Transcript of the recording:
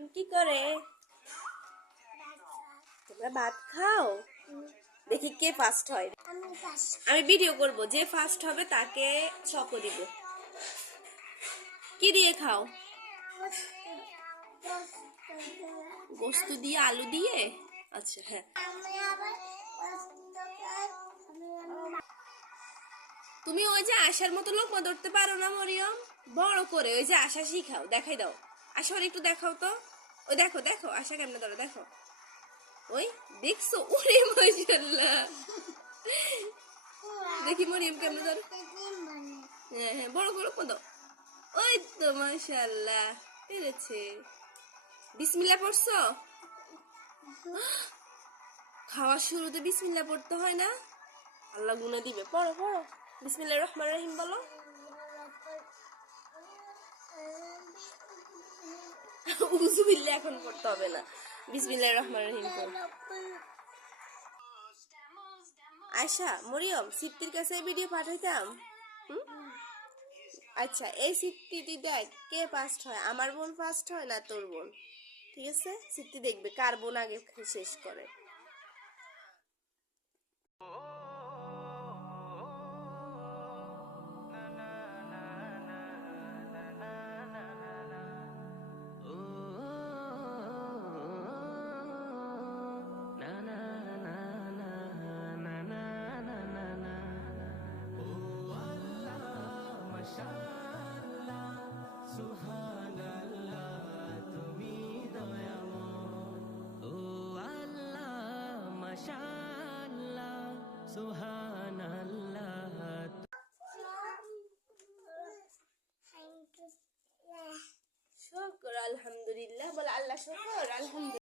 মরিয়ম কি করে? তোমরা ভাত খাও? দেখি কে ফার্স্ট হয়। আমি ভিডিও করব, যে ফার্স্ট হবে তাকে চকো দিব। কি দিয়ে খাও? গোস্ত দিয়ে, আলু দিয়ে? আচ্ছা হ্যাঁ। তুমি ওই যে আশার মতো লোকমা ধরতে পারো না মরিয়ম? বড় করে ওই যে আশা শিখাও, দেখাই দাও। আশার একটু দেখাও তো। ওই দেখো দেখো আশা কেমনে ধরে দেখো। ওই দেখছো? ওরে মাশাআল্লাহ। দেখি মরিয়ম কেমনে ধরে। হ্যাঁ হ্যাঁ, বড় করে লোকমা দাও। ওই তো মাশাআল্লাহ, পেরেছে। বিসমিল্লাহ পড়ছো? খাওয়ার শুরুতে বিসমিল্লাহ পড়তে হয় না? আল্লাহ গুনাহ দিবে। পড়ো পড়ো, বিসমিল্লাহির রহমানির রহিম বলো। উযুবিল্লাহ এখন পড়তে হবে না, বিসমিল্লাহির রহমানির রহিম পড়ো। আয়শা, মরিয়ম সিপ্তির কাছে ভিডিও পাঠাইতাম। আচ্ছা, এই সিপ্তি দেখ কে ফার্স্ট হয়, আমার বোন ফার্স্ট হয় না তোর বোন। ঠিক আছে, সিপ্তি দেখবে কার বোন আগে শেষ করে। শুকর আলহামদুলিল্লাহ বল, আল্লাহ শুকর আলহামদুলিল্লাহ।